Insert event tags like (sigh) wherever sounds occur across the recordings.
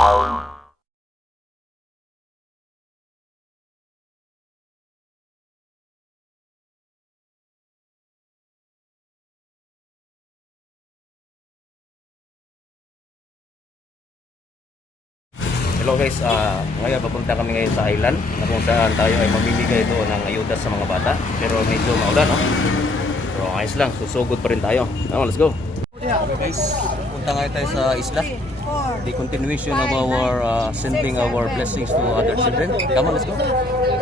Hello guys, ah ngayon papunta kami ngayon sa island na kung saan tayo ay mamimigay doon ng ayuda sa mga bata. Pero medyo maulan, no? Pero ayos lang, susugod pa rin tayo. Now, let's go! Okay guys, punta ngayon tayo sa isla. The continuation of our ah, sending our blessings to other children. Come on, let's go!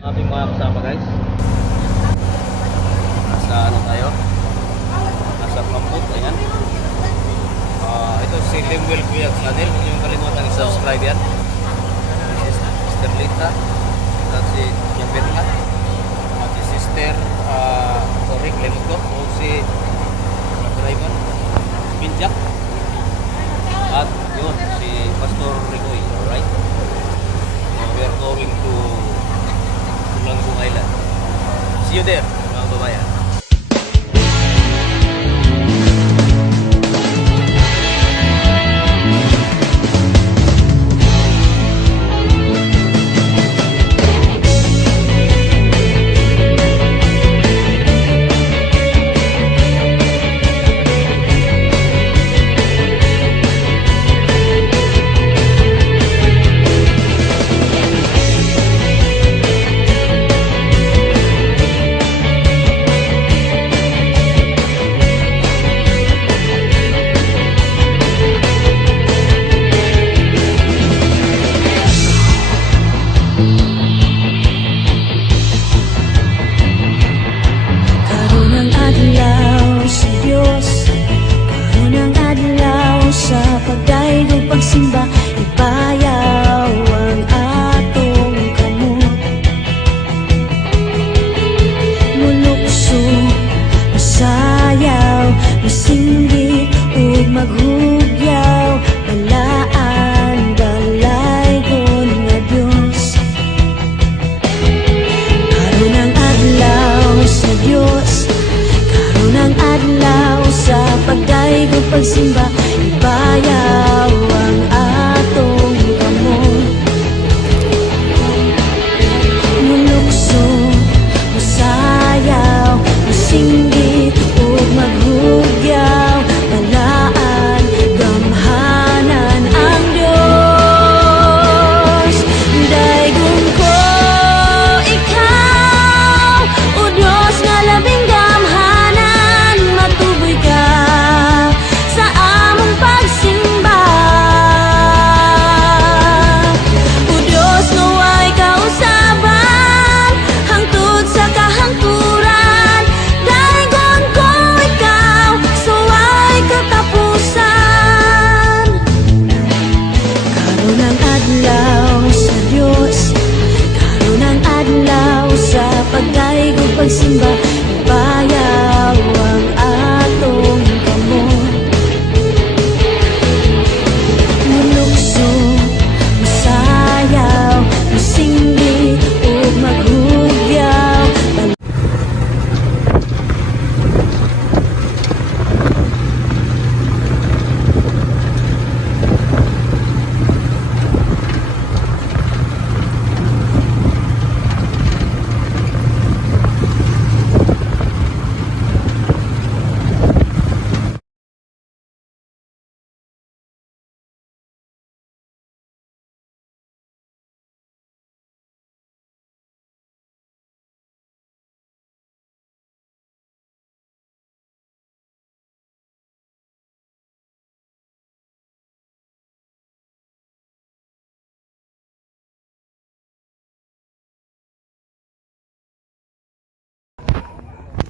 Aming mga kasama guys. Nasa ano tayo? Nasa Plambot, ayan. Ah, ito si Limwell Kuya Channel. Huwag niyong kalimutan i-subscribe yan. This is Sister Lita. At si Jambirka. At si Sister uh, sorry, Lemot ko. O si Raymond Binjak. At yun, si Pastor Ricoy. Alright? So, we are going to Tulanggong Island. See you there, mga babayan. Pagsimba Ipayaw ang atong kamot. Mulukso, masayaw, masinggit ug maghugyaw Balaan, dalaygon nga Diyos. Karon ang adlaw sa Dios Karon ang adlaw sa pagdaig ug pagsimba pagdaig ug pagsimba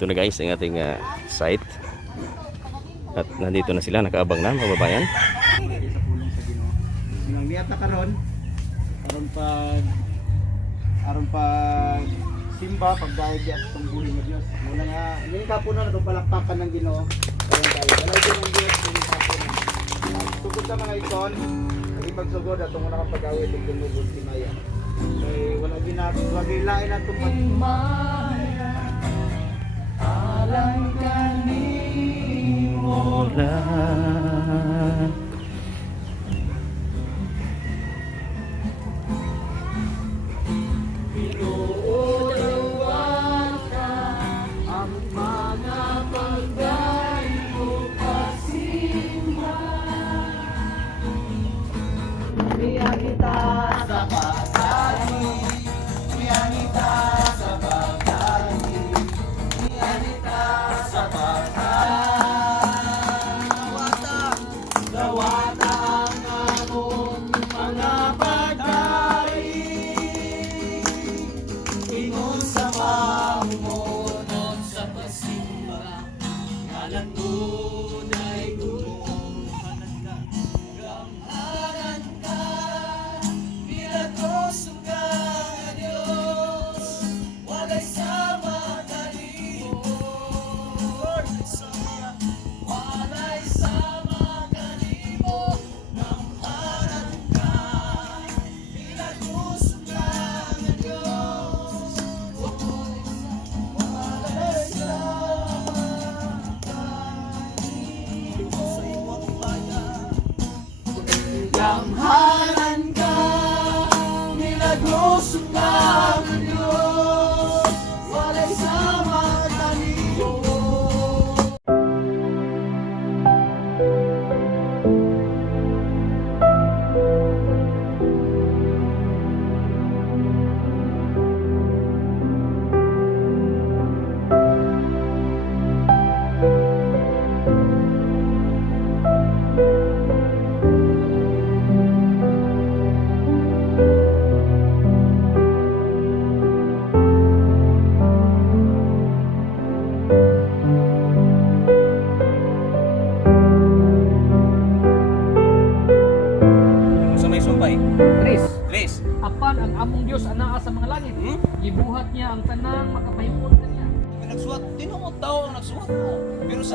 Ito na guys, ang ating ah, site. At nandito na sila, nakaabang na mga babayan. sa pulong sa Ginoo. Nang niya ta karon aron pag aron pag simba pagdahig at itong buhay ng Diyos. Muna nga, yung kapo na itong palakpakan ng Ginoo. Ayan tayo. Walay din ng Diyos, yung kapo na. Sugod sa mga ikon, lagi pagsugod at itong unang pag-awit ng tinugod si Maya. Kaya wala wala gilain na itong pag... Alam ka Sa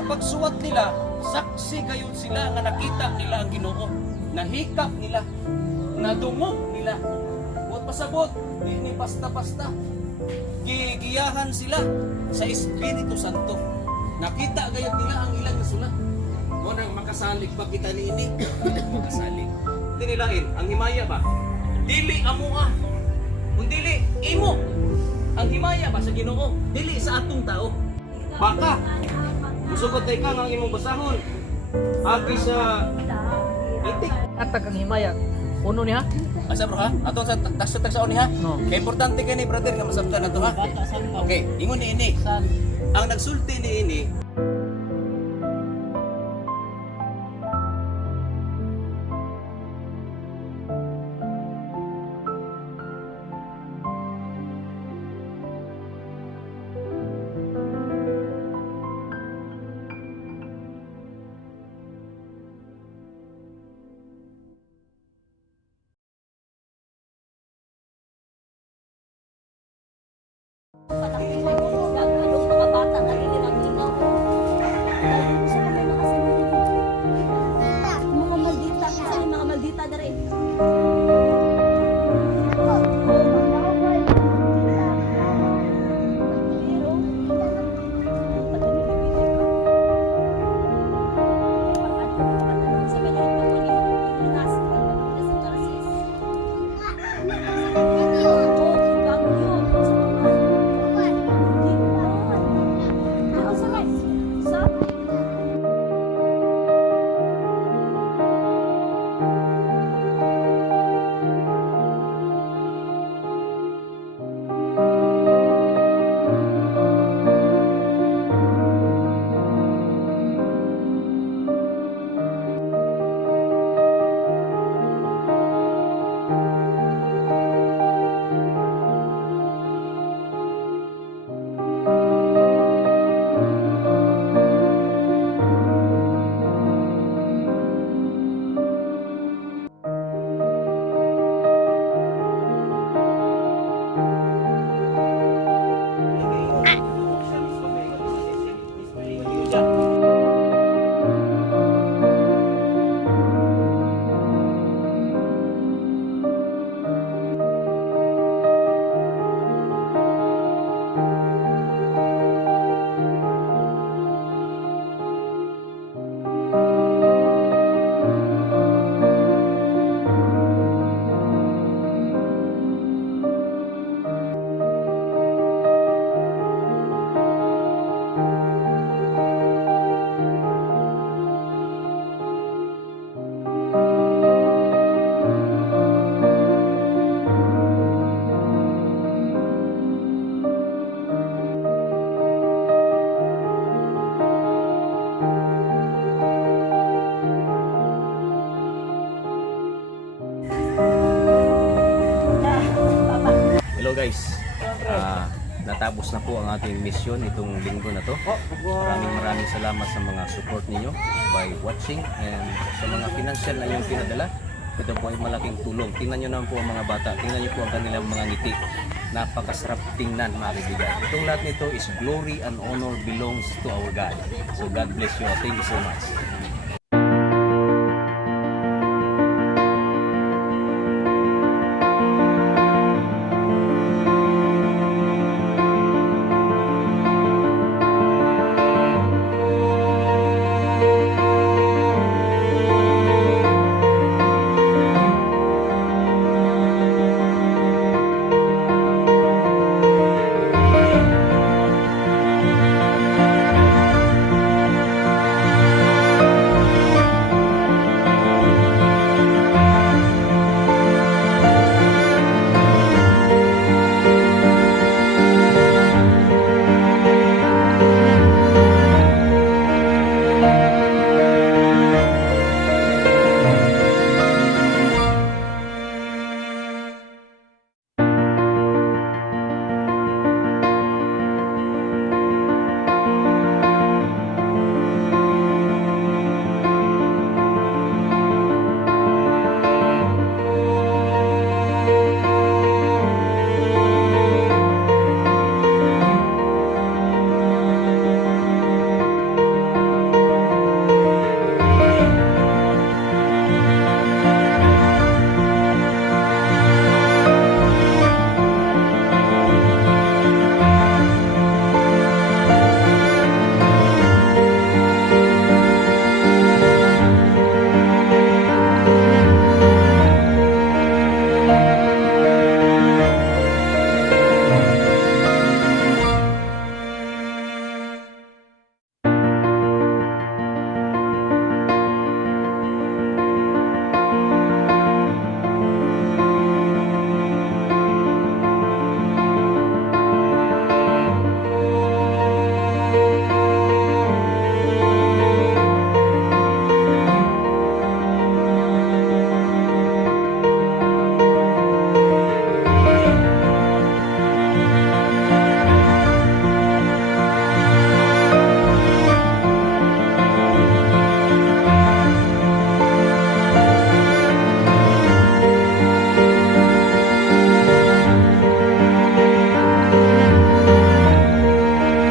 pagsuwat nila, saksi kayon sila nga nakita nila ang ginoo. Nahikap nila. Nadungog nila. Huwag pasabot, di ni basta-basta. Gigiyahan sila sa Espiritu Santo. Nakita gayud nila ang ilang nasulat. Mo nang makasalig pa kita ni ini. (coughs) makasalig. Tinilain, ang himaya ba? Dili amo ah. Kung dili, imo. Ang himaya ba sa Ginoo? Dili sa atong tao. Baka. Musukot tay ka ang imong basahon. Agi sa itik. At ang himaya, uno niya? Asa bro ha? Ato sa tagsa tagsa ni ha? No. Kaya importante kay ni brother nga masabtan nato ha. Okay, ingon ni ini. Ang nagsulti ni ini guys, ah, natapos na po ang ating mission itong linggo na to. Oh, Maraming maraming salamat sa mga support ninyo by watching and sa mga financial na yung pinadala. Ito po ay malaking tulong. Tingnan nyo naman po ang mga bata. Tingnan nyo po ang kanilang mga ngiti. Napakasarap tingnan mga kaibigan. Itong lahat nito is glory and honor belongs to our God. So God bless you. Thank you so much.